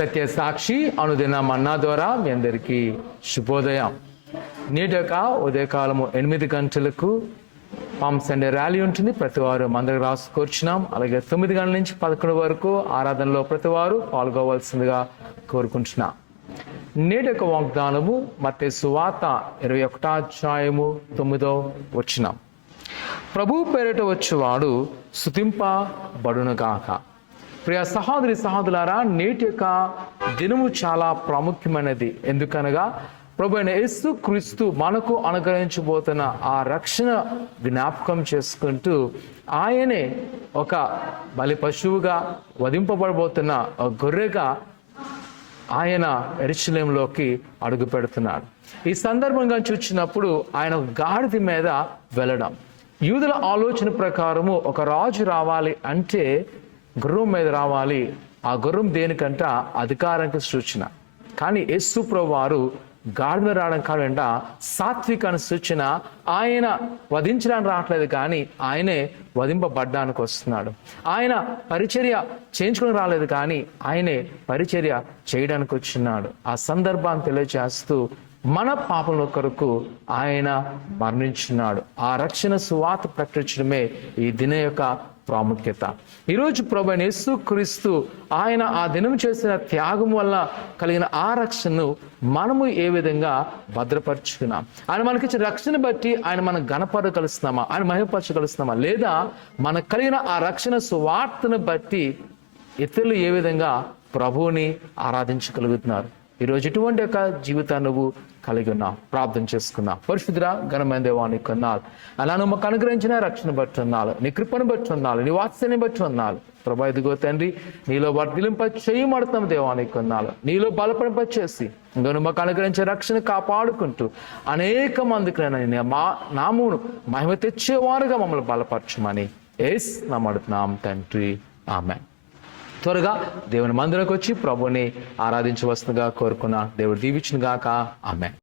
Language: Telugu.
సత్య సాక్షి అనుదిన మన్నా ద్వారా మీ అందరికీ శుభోదయం. నేటొక ఉదయకాలము 8 గంటలకు పామ్ సండే ర్యాలీ ఉంటుంది. ప్రతి వారు మందరికి రాసుకొచ్చినాం. అలాగే 9 గంటల నుంచి 11 వరకు ఆరాధనలో ప్రతి వారు పాల్గొవలసిందిగా కోరుకుంటున్నాం. నేటొక వాగ్దానము మత్తయి సువార్త 21వ అధ్యాయము 9వ వచనం. ప్రభు పేరిట వచ్చేవాడు స్తుతింపబడునుగాక. ప్రియ సహోదరి సహోదరులారా, నేటి యొక్క దినము చాలా ప్రాముఖ్యమైనది. ఎందుకనగా ప్రభు అయిన యేసు క్రీస్తు మనకు అనుగ్రహించబోతున్న ఆ రక్షణ జ్ఞాపకం చేసుకుంటూ ఆయనే ఒక బలి పశువుగా వధింపబడబోతున్న గొర్రెగా ఆయన యెరూషలేములోకి అడుగు పెడుతున్నాడు. ఈ సందర్భంగా చూసినప్పుడు ఆయన గాడిద మీద వెళ్ళడం, యూదుల ఆలోచన ప్రకారము ఒక రాజు రావాలి అంటే గుర్రం మీద రావాలి. ఆ గుర్రం దేనికంట అధికారానికి సూచన. కానీ యేసు ప్రభువు వారు గాడిద మీద రావడం కాదంట సాత్వికానికి సూచన. ఆయన వధించడానికి రావట్లేదు, కానీ ఆయనే వధింపబడ్డానికి వస్తున్నాడు. ఆయన పరిచర్య చేయించుకుని రాలేదు, కానీ ఆయనే పరిచర్య చేయడానికి వచ్చినాడు. ఆ సందర్భాన్ని తెలియజేస్తూ మన పాపల కొరకు ఆయన మరణించున్నాడు. ఆ రక్షణ సువార్త ప్రకటించడమే ఈ దిన యొక్క ప్రాముఖ్యత. ఈరోజు ప్రభు అయిన యేసు క్రీస్తు ఆయన ఆ దినం చేసిన త్యాగం వల్ల కలిగిన ఆ రక్షణను మనము ఏ విధంగా భద్రపరుచుకున్నాం? ఆయన మనకిచ్చిన రక్షణ బట్టి ఆయన మనం గణపరగలుస్తున్నామా, ఆయన మహిమపరచగలుస్తున్నామా, లేదా మనకు కలిగిన ఆ రక్షణ సువార్తను బట్టి ఇతరులు ఏ విధంగా ప్రభువుని ఆరాధించగలుగుతున్నారు? ఈరోజు ఇటువంటి యొక్క జీవితాన్ని నువ్వు కలిగి ఉన్నావు. ప్రార్థన చేసుకున్నా. పరిశుద్ధుడా ఘనమైన దేవా నీకు వందనాలు. అలా నువ్వు మాకు అనుగ్రహించిన రక్షణ బట్టి ఉన్నాలు, నీ కృపను బట్టి ఉన్నాలు, నీ వాత్సల్యాన్ని బట్టి ఉన్నాలు. ప్రభా ఇదిగో తండ్రి, నీలో వర్ధిలింప చేయమడతాం దేవా నీకు వందనాలు. నీలో బలపడింప చేసి ఇంకా నువ్వు మాకు అనుగ్రహించే రక్షణ కాపాడుకుంటూ అనేక మందికి మా నామును మహిమ తెచ్చేవారుగా మమ్మల్ని బలపరచమని యేసు నామమున అడుగుతున్నాం తండ్రి, ఆమేన్. త్వరగా దేవుని మందిరంలోకి వచ్చి ప్రభుని ఆరాధించవలసిందిగా కోరుకున్నా. దేవుడు దీవించును గాక. ఆమేన్.